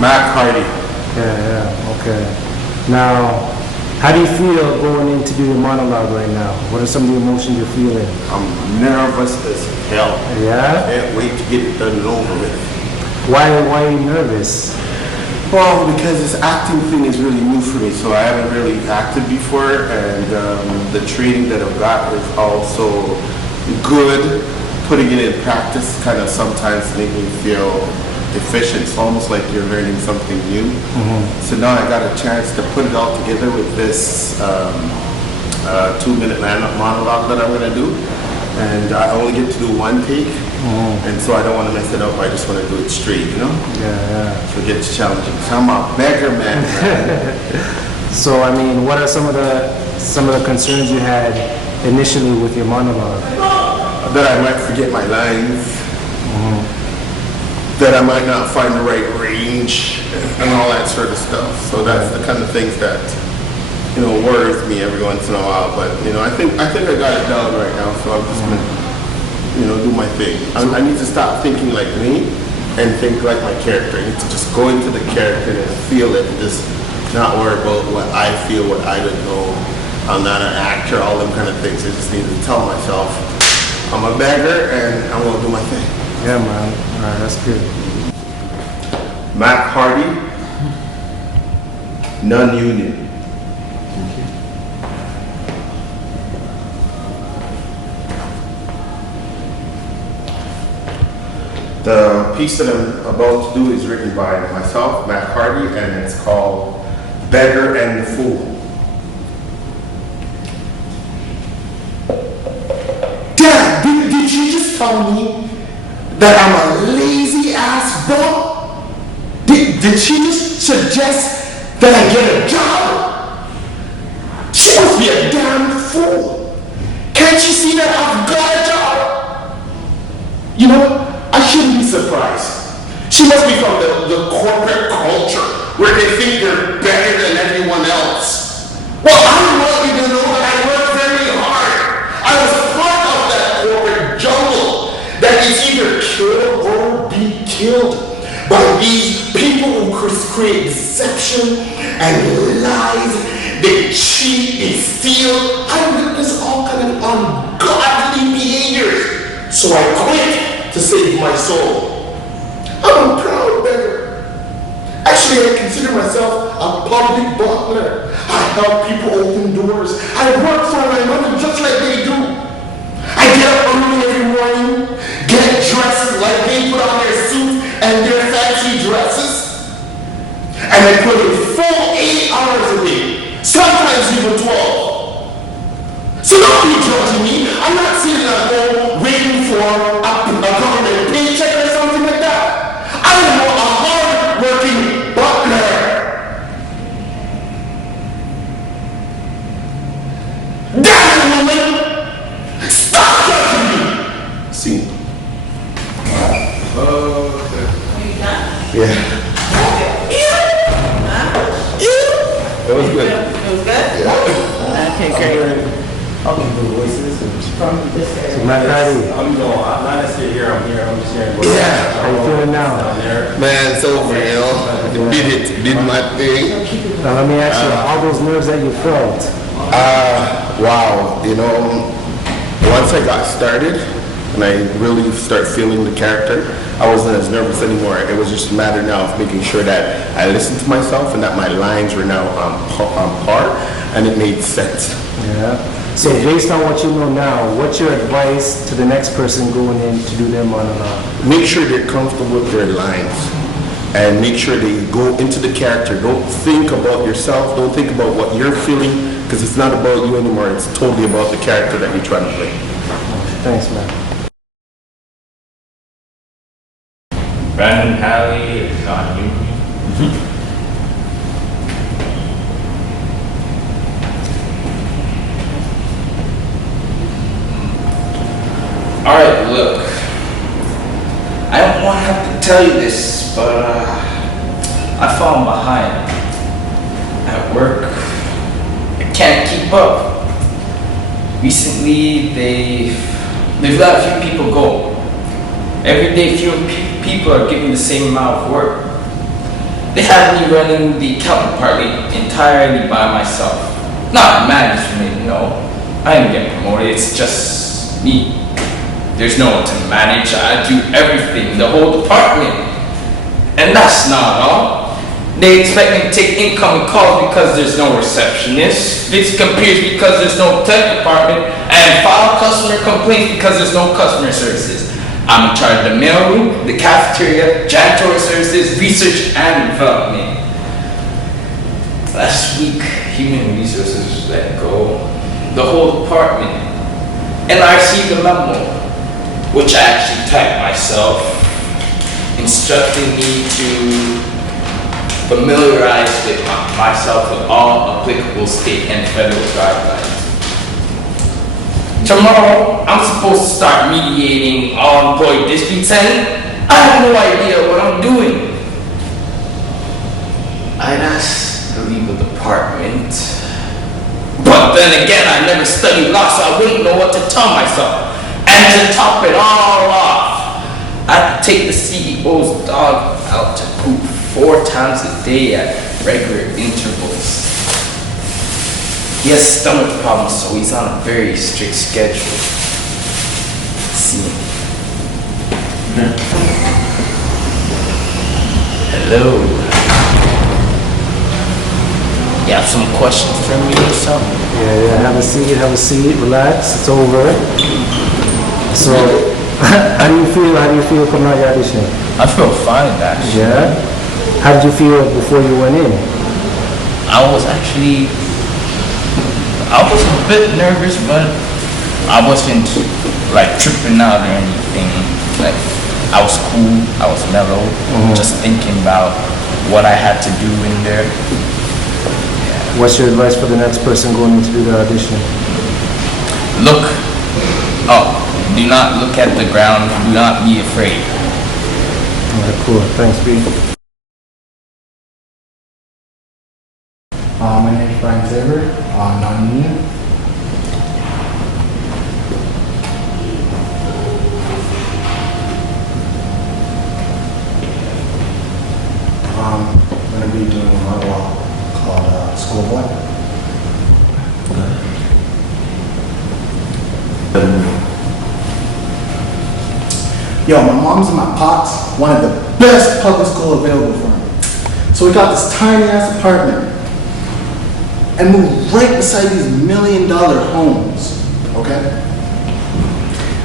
Mac Hardy. Yeah, okay. Now, how do you feel going in to do your monologue right now? What are some of the emotions you're feeling? I'm nervous as hell. Yeah? I can't wait to get it done and over with. Why are you nervous? Well, because this acting thing is really new for me, so I haven't really acted before, and the training that I've got is also good. Putting it in practice kind of sometimes make me feel efficient. It's almost like you're learning something new. So now I got a chance to put it all together with this 2-minute monologue that I'm going to do. And I only get to do one take, and so I don't want to mess it up. I just want to do it straight, you know? Yeah. So it gets challenging. So I'm a beggar man. So, I mean, what are some of the concerns you had initially with your monologue? That I might forget my lines, that I might not find the right range, and all that sort of stuff. So that's the kind of things that, you know, worries me every once in a while. But you know, I think I got it down right now. So I'm just gonna, you know, do my thing. I need to stop thinking like me and think like my character. I need to just go into the character and feel it, and just not worry about what I feel, what I don't know. I'm not an actor, all them kind of things. I just need to tell myself I'm a beggar and I'm gonna do my thing. Yeah, man. All right, that's good. Mac Hardy, non-union. The piece that I'm about to do is written by myself, Mac Hardy, and it's called Beggar and the Fool. Dad, did you just tell me that I'm a lazy ass bum? Did she just suggest that I get a job? She must be a damn fool. Can't you see that I've got a job? You know, I shouldn't be surprised. She must be from the corporate culture where they think they're better than everyone else. Well, I want you to know that I work very hard. I was part of that corporate jungle that is either kill or be killed by these people who create deception and lies. They cheat, they steal. I witness all kind of ungodly behaviors. So I quit to save my soul. I'm a proud beggar. Actually, I consider myself a public butler. I help people open doors. I work for my money just like they do. I get up early every morning, get dressed like they put on their suits and their fancy dresses, and I put in full 8 hours a day, sometimes even 12. So don't be judging me. I'm not sitting at home waiting for a government paycheck or something like that. I am a hard-working butler. Damn it, woman! Stop judging me! See? Okay. Yeah. It was good. It was good? Yeah. Okay, great. I'll do the voices. So, Mac Hardy, I'm not necessarily here. I'm here. I'm just hearing voices. Yeah. how you feeling now? Down there. Man, it's over, you know. Did my thing. Now, let me ask you, all those nerves that you felt, Wow, you know, once I got started and I really start feeling the character, I wasn't as nervous anymore. It was just a matter now of making sure that I listened to myself and that my lines were now on par and it made sense. yeah. So based on what you know now, what's your advice to the next person going in to do their monologue? Make sure they're comfortable with their lines and make sure they go into the character. Don't think about yourself. Don't think about what you're feeling because it's not about you anymore. It's totally about the character that you're trying to play. Thanks, man. Brandon Halley is on you. Alright, look. I don't want to have to tell you this, but I fallen behind at work. I can't keep up. Recently, they've let a few people go. Every day, fewer people are given the same amount of work. They had me running the account department entirely by myself. Not management, no. I didn't get promoted, it's just me. There's no one to manage, I do everything, the whole department. And that's not all. They expect me to take incoming calls because there's no receptionist, fix computers because there's no tech department, and file customer complaints because there's no customer services. I'm in charge of the mailroom, the cafeteria, janitorial services, research and development. Last week, human resources let go the whole department, and I received a memo, which I actually typed myself, instructing me to familiarize myself with all applicable state and federal guidelines. Tomorrow, I'm supposed to start mediating all employee disputes, and I have no idea what I'm doing. I'd asked to leave the department, but then again, I never studied law, so I wouldn't know what to tell myself. And to top it all off, I had to take the CEO's dog out to poop 4 times a day at regular intervals. He has stomach problems, so he's on a very strict schedule. See. Hello. You have some questions for me or something? Yeah, have a seat, relax, it's over. So, how do you feel coming out of your audition? I feel fine, actually. Yeah? How did you feel before you went in? I was a bit nervous, but I wasn't like tripping out or anything. Like, I was cool, I was mellow, just thinking about what I had to do in there. What's your advice for the next person going in to do the audition? Look up. Do not look at the ground. Do not be afraid. Alright, cool. Thanks, B. My name is Brian Saber, non-union. I'm going to be doing a monologue called Schoolboy. Yo, my mom's and my pops wanted the best public school available for me. So we got this tiny ass apartment and moved right beside these $1 million homes, okay?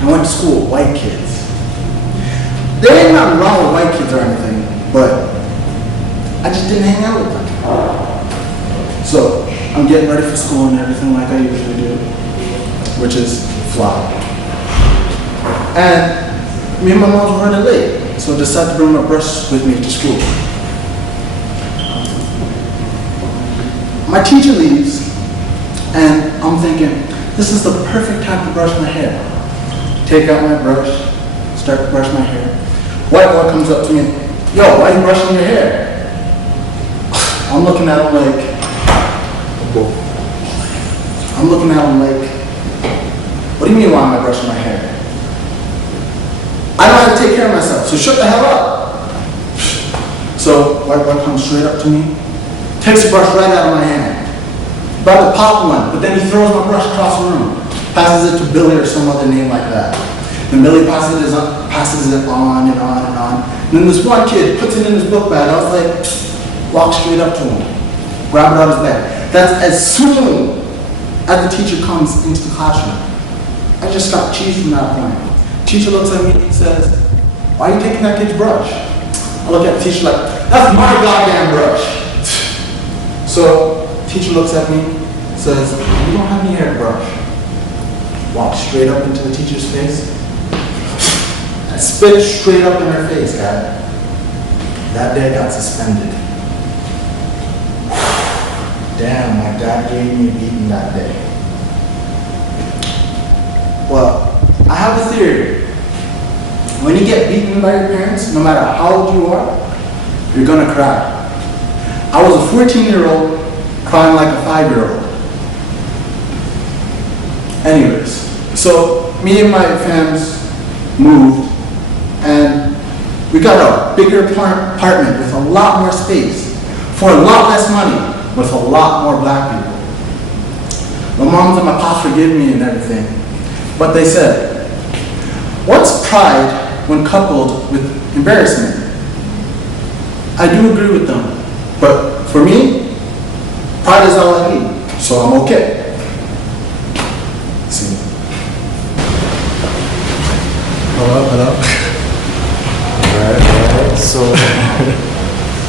I went to school with white kids. There ain't nothing wrong with white kids or anything, but I just didn't hang out with them. So I'm getting ready for school and everything like I usually do, which is fly. And me and my mom were running late, so I decided to bring my brush with me to school. My teacher leaves, and I'm thinking, this is the perfect time to brush my hair. Take out my brush, start to brush my hair. White boy comes up to me, yo, why are you brushing your hair? I'm looking at him like, what do you mean why am I brushing my hair? I know how to take care of myself, so shut the hell up. So white boy comes straight up to me, takes the brush right out of my hand. About to pop one, but then he throws my brush across the room. Passes it to Billy or some other name like that. Then Billy passes it on and on and on. And then this one kid puts it in his book bag. I was like, walk straight up to him, grab it out of his bag. That's as soon as the teacher comes into the classroom. I just stopped cheese from that point. Teacher looks at me and says, why are you taking that kid's brush? I look at the teacher like, that's my goddamn brush. So teacher looks at me, says, you don't have any hairbrush. Walk straight up into the teacher's face. I spit straight up in her face, guy. That day I got suspended. Damn, my dad gave me a beating that day. Well, I have a theory. When you get beaten by your parents, no matter how old you are, you're gonna cry. I was a 14-year-old crying like a 5-year-old. Anyways, so me and my fams moved, and We got a bigger apartment with a lot more space, for a lot less money, with a lot more black people. My moms and my pops forgive me and everything, but they said, what's pride when coupled with embarrassment? I do agree with them, but for me, pride is all I need, so I'm okay. See. Hello. Alright, so,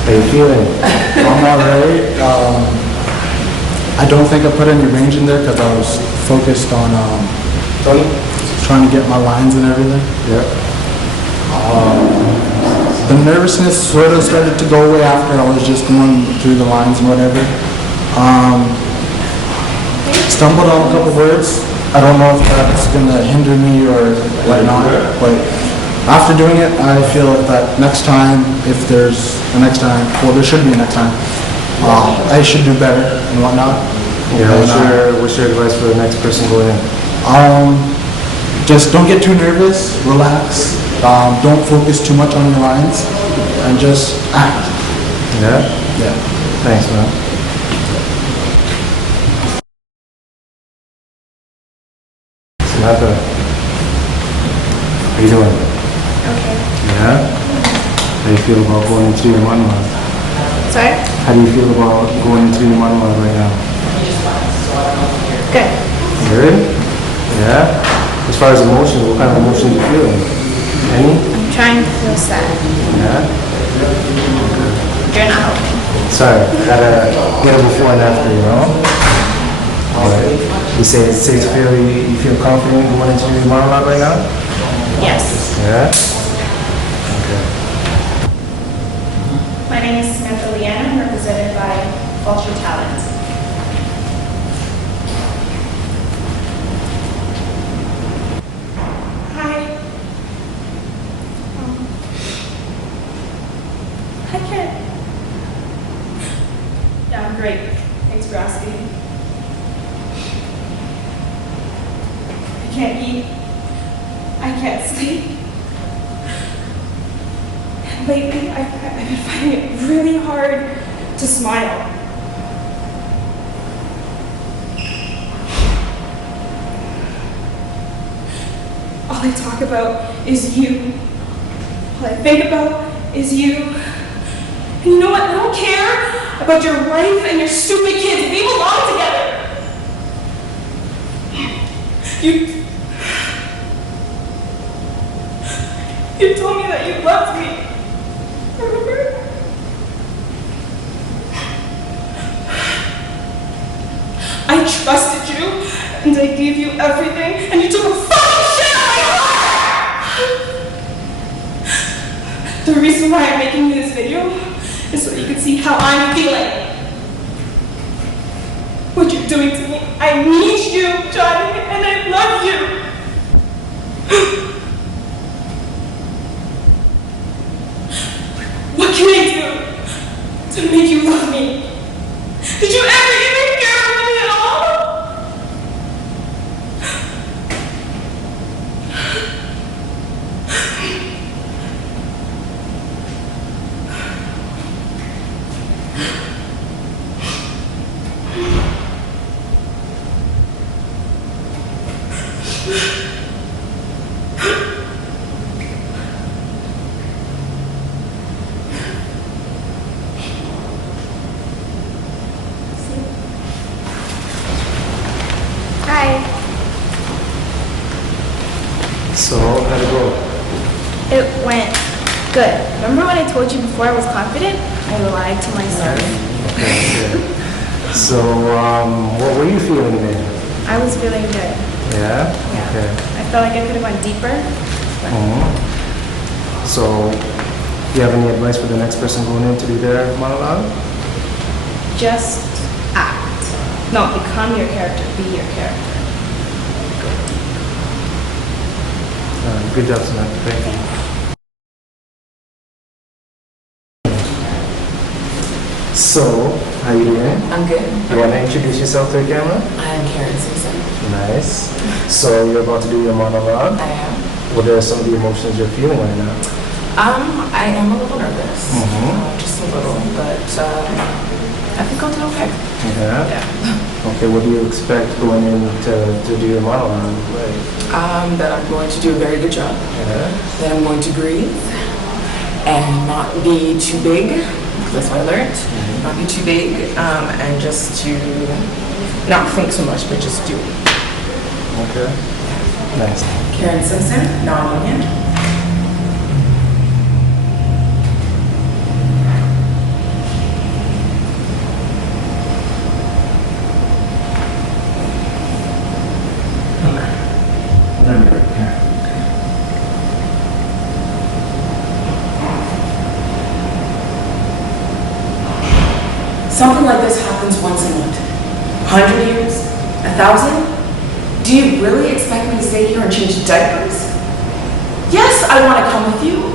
how you feeling? I'm alright. I don't think I put any range in there because I was focused on Tony? trying to get my lines and everything. Yeah. The nervousness sort of started to go away after I was just going through the lines and whatever. Stumbled on a couple words. I don't know if that's gonna hinder me or whatnot, but after doing it, I feel that next time, if there's a next time, well, there should be a next time, I should do better and whatnot. Yeah, And, what's your advice for the next person going in? just don't get too nervous, relax, don't focus too much on your lines, and just act. Yeah? Yeah. Thanks, man. Samantha, how you doing? Okay. Yeah? How do you feel about going into your monologue? Sorry? How do you feel about going into your monologue right now? Good. Good? Yeah? As far as emotions, what kind of emotions you feeling? Any? I'm trying to feel sad. Yeah? You're not helping. Sorry, gotta get it before and after, you know? Alright. You say it's safe to feel, you feel confident going into your monologue right now? Yes. Yeah? Okay. My name is Samantha Leanna. I'm represented by Vulture Talent. Hi. I can't. Yeah, I'm great. Thanks for asking. I can't eat. I can't sleep. Lately, I've been finding it really hard to smile. All I talk about is you. All I think about is you. And you know what? I don't care about your wife and your stupid kids. We belong together. You told me that you loved me. Remember? I trusted you, and I gave you everything, and you took a fucking shit out of my heart! The reason why I'm making you this video is so you can see how I'm feeling. What you're doing to me. I need you, Johnny, and I love you. What can I do to make you love me? Did you ever even care for me at all? Hi. So, how'd it go? It went good. Remember when I told you before I was confident? I lied to myself. Okay. So, what were you feeling then? I was feeling good. Yeah? Yeah. Okay. I felt like I could have gone deeper. So, do you have any advice for the next person going in to do their monologue? Just act. No, become your character. Be your character. Good job, Samantha. Thank you. So, how you doing? I'm good. You want to introduce yourself to the camera? I am Karen Susan. Nice. So, you're about to do your monologue. I am. What are some of the emotions you're feeling right now? I am a little nervous, Mm-hmm. just a little, but I think I'll do okay. Yeah. Yeah. Okay, what do you expect going in to do your monologue? That I'm going to do a very good job. Yeah. That I'm going to breathe and not be too big. That's what I learned. Not be too big, and just to not think so much, but just do it. Okay. Nice. Karen Simpson, non-union. Something like this happens once a month. 100 years? 1,000? Do you really expect me to stay here and change diapers? Yes, I want to come with you.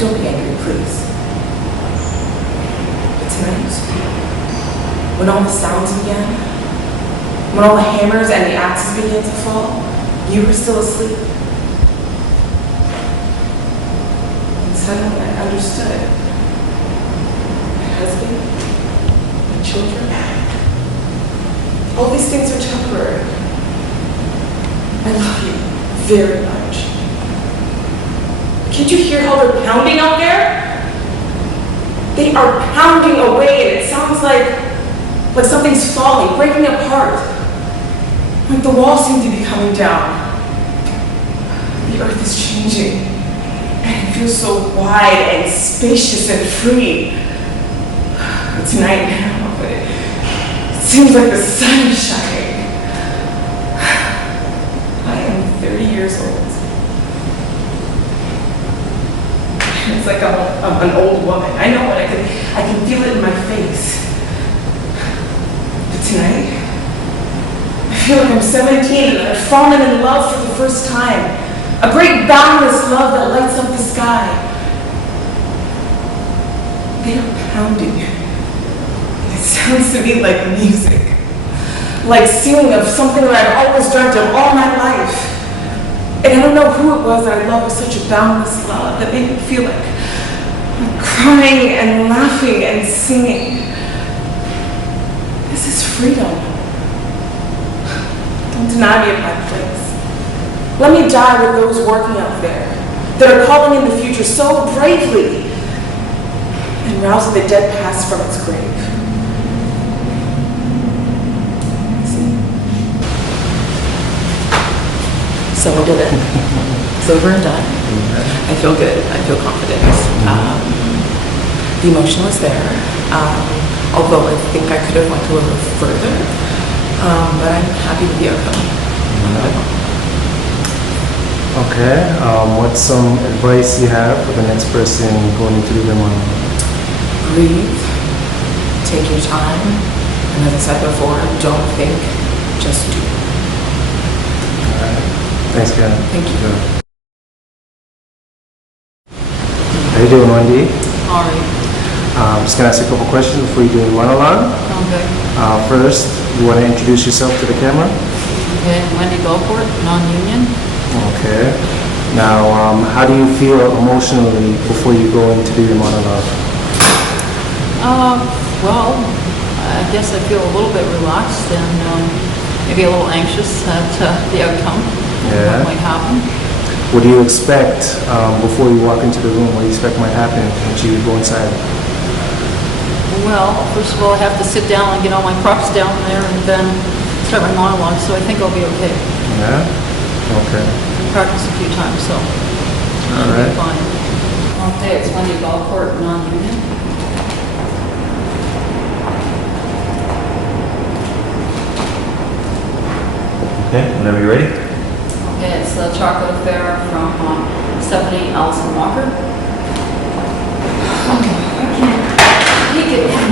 Don't be angry, please. But tonight, when all the sounds began, when all the hammers and the axes began to fall, you were still asleep. And suddenly I understood. My husband, my children, all these things are temporary. I love you very much. Can't you hear how they're pounding out there? They are pounding away and it sounds like something's falling, breaking apart. Like the walls seem to be coming down. The earth is changing. And it feels so wide and spacious and free. It's night now, but it seems like the sun is shining. I am 30 years old. It's like I'm an old woman. I know it. I can feel it in my face. But tonight, I feel like I'm 17 and I've fallen in love for the first time. A great boundless love that lights up the sky. They are pounding. It sounds to me like music. Like singing of something that I've always dreamt of all my life. And I don't know who it was that I loved with such a boundless love that made me feel like I'm crying and laughing and singing. This is freedom. Don't deny me of my place. Let me die with those working out there that are calling in the future so bravely and rousing the dead past from its grave. So I did it. It's over and done. I feel good. I feel confident. The emotion was there, although I think I could have went a little further. But I'm happy with the outcome. Okay. What's some advice you have for the next person going into the monologue? Breathe. Take your time. And as I said before, don't think, just do. Thanks, Karen. Thank you. How you doing, Wendy? All right. I'm just going to ask you a couple questions before you do the monologue. Okay. First, you want to introduce yourself to the camera? Okay. Wendy Belcourt, non-union. Okay. Now, how do you feel emotionally before you go in to do your monologue? Well, I guess I feel a little bit relaxed and maybe a little anxious at the outcome. Yeah. What might happen. What do you expect before you walk into the room? What do you expect might happen once you go inside? Well, first of all, I have to sit down and get all my props down there and then start my monologue, so I think I'll be okay. Yeah? Okay. I practiced a few times, so All it'll right. be fine. Okay, it's Wendy Belcourt, non-union. Okay, whenever you're ready. Okay, it's the Chocolate Affair from Stephanie Allison Walker. Okay, I can't take it in.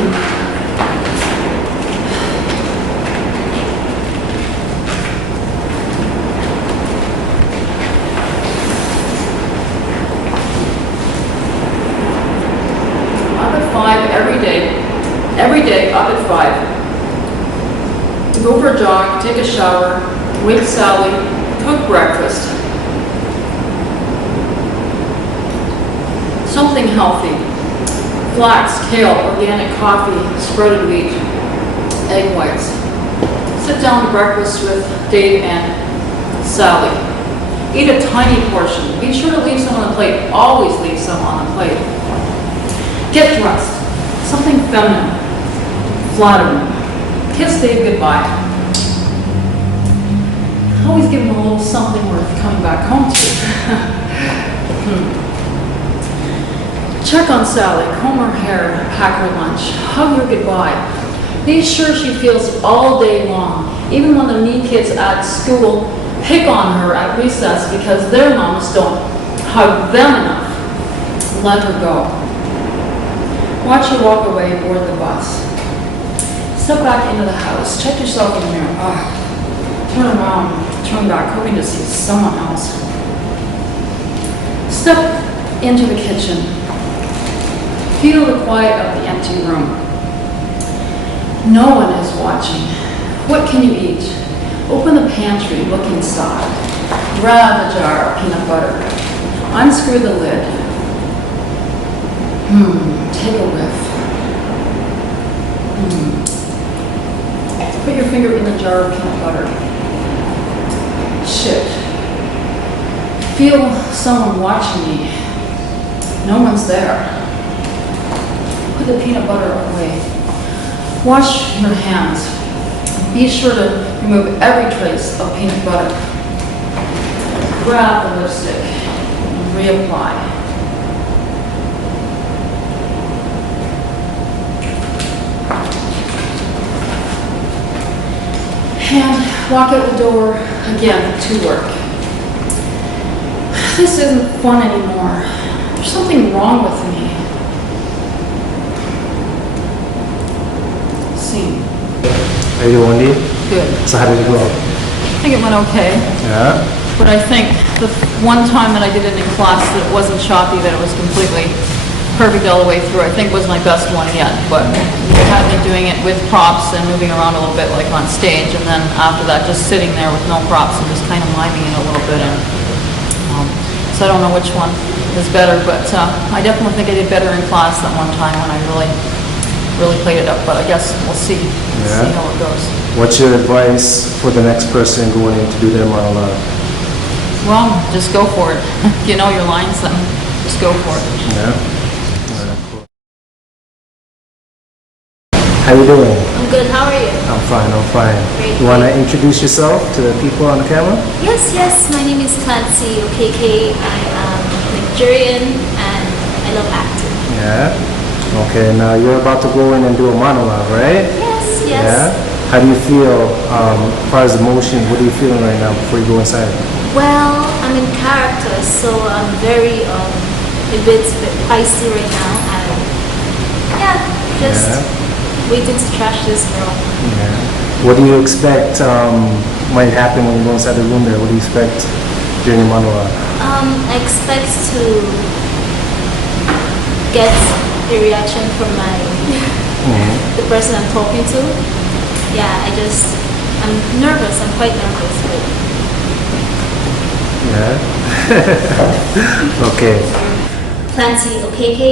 Up at 5 every day. Every day, up at 5. To go for a jog, take a shower, wake Sally, cook breakfast, something healthy. Flax, kale, organic coffee, sprouted wheat, egg whites. Sit down to breakfast with Dave and Sally. Eat a tiny portion. Be sure to leave some on the plate. Always leave some on the plate. Get dressed. Something feminine. Flattering. Kiss Dave goodbye. Always give him a little something worth coming back home to. Check on Sally. Comb her hair. Pack her lunch. Hug her goodbye. Be sure she feels all day long. Even when the mean kids at school pick on her at recess because their moms don't hug them enough. Let her go. Watch her walk away, board the bus. Step back into the house. Check yourself in the mirror. Turn around, turn back, hoping to see someone else. Step into the kitchen. Feel the quiet of the empty room. No one is watching. What can you eat? Open the pantry, look inside. Grab a jar of peanut butter. Unscrew the lid. Take a whiff. Put your finger in the jar of peanut butter. Shit. Feel someone watching me. No one's there. Put the peanut butter away. Wash your hands. Be sure to remove every trace of peanut butter. Grab the lipstick and reapply. And walk out the door again to work. This isn't fun anymore. There's something wrong with me. Scene. How you doing, Wendy? Good. So how did it go? I think it went okay. Yeah? But I think the one time that I did it in class that it wasn't choppy, that it was completely perfect all the way through, I think was my best one yet. But you had me doing it with props and moving around a little bit like on stage, and then after that just sitting there with no props and just kind of miming it a little bit. And so I don't know which one is better, but I definitely think I did better in class that one time when I really played it up. But I guess we'll see how it goes. What's your advice for the next person going in to do their monologue? Well, just go for it. If you know your lines, then just go for it. Yeah? Alright, cool. How you doing? I'm good. How are you? I'm fine. Great. You want to introduce yourself to the people on the camera? Yes. My name is Clancy OKK. I am Nigerian and I love acting. Yeah? Okay, now you're about to go in and do a monologue, right? Yes. Yeah? How do you feel, as far as emotion, what are you feeling right now before you go inside? Well, I'm in character, so I'm very a bit feisty right now, and just waiting to trash this girl. Yeah. What do you expect might happen when you go inside the room there? What do you expect during your monologue? I expect to get a reaction from the person I'm talking to. Yeah, I'm nervous. I'm quite nervous, but yeah. Okay. Clancy OKK,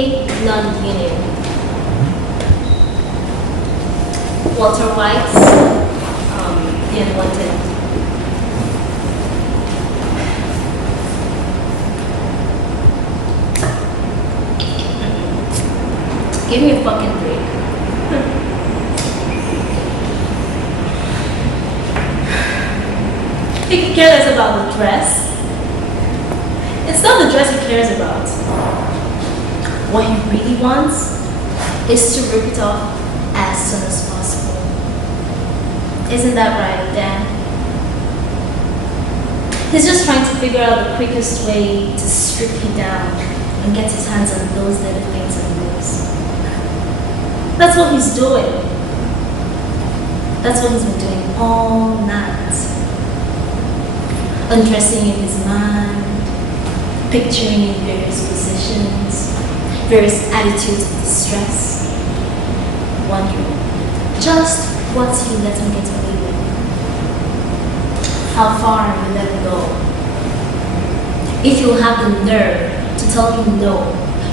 non-union. Walter White, the unwanted. Give me a fucking break. He cares about the dress. It's not the dress he cares about. What he really wants is to rip it off as soon as possible. Isn't that right, Dan? He's just trying to figure out the quickest way to strip you down and get his hands on those little things and moves. That's what he's doing. That's what he's been doing all night. Undressing in his mind, picturing in various positions, various attitudes of distress, wondering just what you let him get away with, how far you let him go. If you have the nerve to tell him no,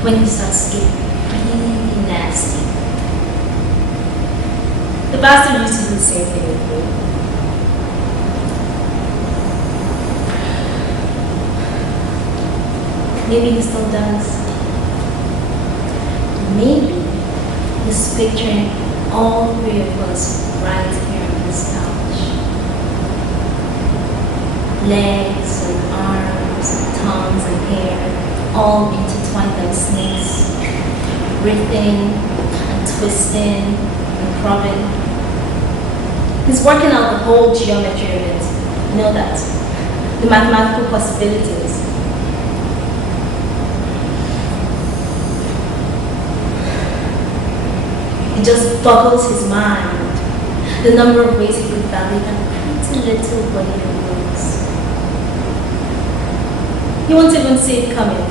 when he starts to get really nasty. The bastard used to do the same thing with me. Maybe he still does. Maybe he's picturing all three of us right here on this couch. Legs and arms and tongues and hair, all intertwined like snakes, writhing and twisting and crawling. He's working out the whole geometry of it. You know that? The mathematical possibilities. It just boggles his mind. The number of ways he could value that pretty little body of yours. You won't even see it coming.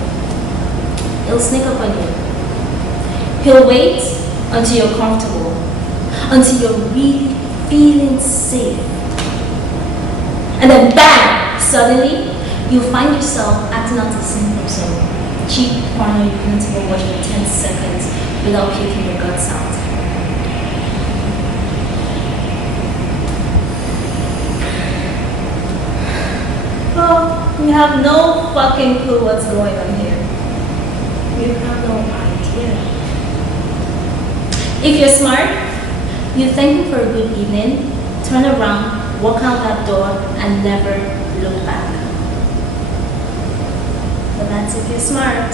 He'll sneak up on you. He'll wait until you're comfortable, until you're really feeling safe. And then bang! Suddenly, you'll find yourself acting out the same person. Cheap porno you couldn't even watch for 10 seconds without puking your guts out. Well, you have no fucking clue what's going on here. You have no idea. If you're smart, you thank him for a good evening, turn around, walk out that door, and never look back. But that's if you're smart.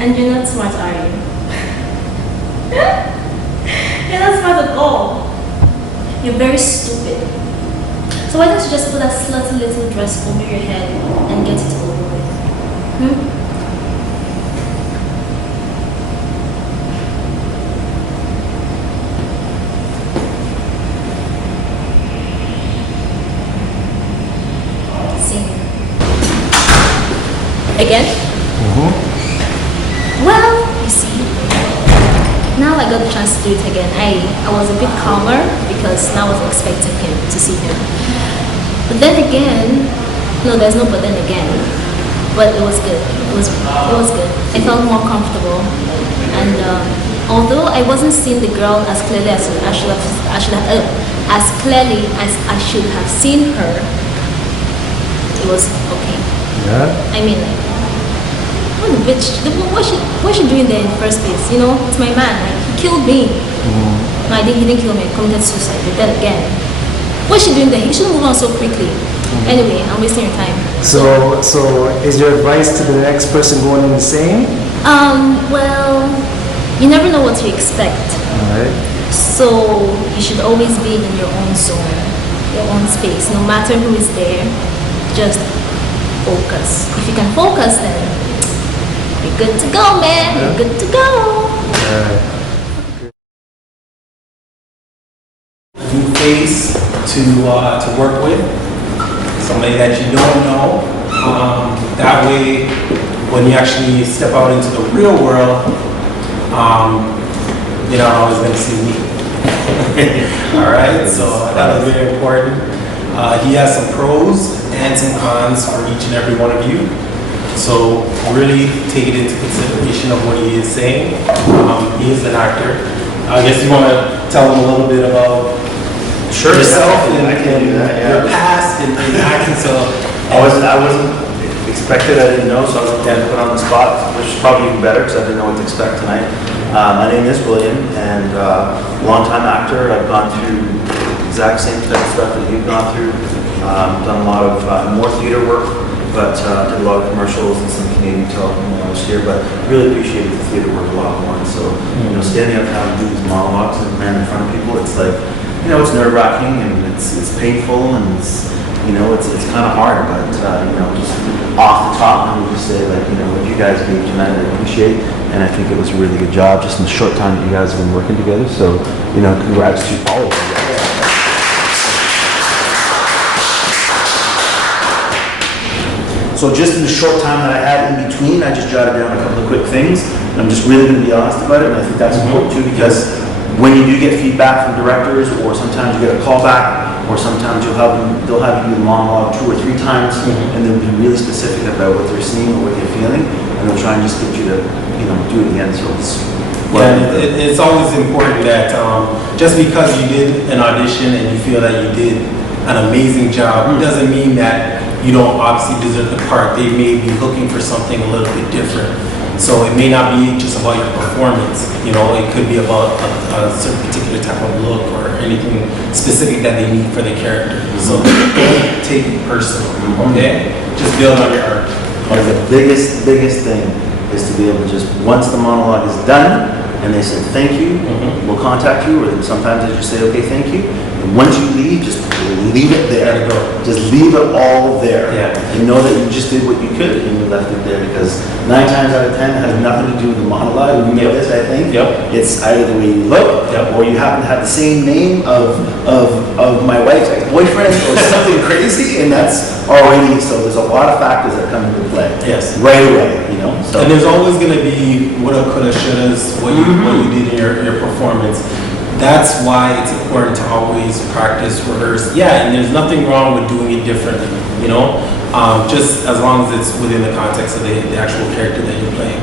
And you're not smart, are you? You're not smart at all. You're very stupid. So why don't you just put that slutty little dress over your head and get it over with? See? Again? Well, you see, now I got the chance to do it again. I was a bit calmer because now I was expecting him to see him. But then again, no, there's no but then again. But it was good. It was good. I felt more comfortable. And although I wasn't seeing the girl as clearly as I should have, as clearly as I should have seen her, it was okay. Yeah. I mean, like, what the bitch? What's she doing there in the first place? You know, it's my man. Like, he killed me. No, he didn't kill me. I committed suicide. But then again, what's she doing there? You shouldn't move on so quickly. Anyway, I'm wasting your time. So is your advice to the next person going in the same? Well, you never know what to expect. Alright. So you should always be in your own zone, your own space. No matter who is there, just focus. If you can focus, then you're good to go, man. Yeah. You're good to go. Alright. New face to work with, somebody that you don't know. That way, when you actually step out into the real world, you're not always going to see me. All right, so that was very important. He has some pros and some cons for each and every one of you. So really take it into consideration of what he is saying. He is an actor. I guess you want to tell him a little bit about yourself and your past and acting. So I wasn't expected. I didn't know, so I was kind of put on the spot, which is probably even better because I didn't know what to expect tonight. My name is William, and longtime actor. I've gone through the exact same type of stuff that you've gone through. Done a lot of more theater work, but did a lot of commercials and some Canadian television when I was here. But really appreciated the theater work a lot more. And so, standing up having to do these monologues and man in front of people, it's like, it's nerve-wracking and it's painful and it's kind of hard, but just off the top, I would just say, like, what you guys do tonight, I appreciate, and I think it was a really good job just in the short time that you guys have been working together. So, congrats to all of you guys. So just in the short time that I had in between, I just jotted down a couple of quick things. And I'm just really going to be honest about it, and I think that's important too, because when you do get feedback from directors, or sometimes you get a call back, or sometimes they'll have you do the monologue 2 or 3 times, and they'll be really specific about what they're seeing or what they're feeling, and they'll try and just get you to, do it again. So it's always important that just because you did an audition and you feel that you did an amazing job, doesn't mean that you don't obviously deserve the part. They may be looking for something a little bit different. So it may not be just about your performance, it could be about a certain particular type of look or anything specific that they need for the character. So don't take it personal, okay? Just build on your art. The biggest thing is to be able to just, once the monologue is done, and they said thank you, we'll contact you, or sometimes they just say, okay, thank you. And once you leave, just leave it there. Just leave it all there. Yeah. And know that you just did what you could and you left it there, because 9 times out of 10 it has nothing to do with the monologue. You know this, I think. It's either the way you look, or you happen to have the same name of my wife's ex-boyfriend or something crazy, and that's already, so there's a lot of factors that come into play. Yes. Right away, So. And there's always going to be woulda, coulda, shouldas, what you did in your performance. That's why it's important to always practice, rehearse. Yeah, and there's nothing wrong with doing it differently, just as long as it's within the context of the actual character that you're playing.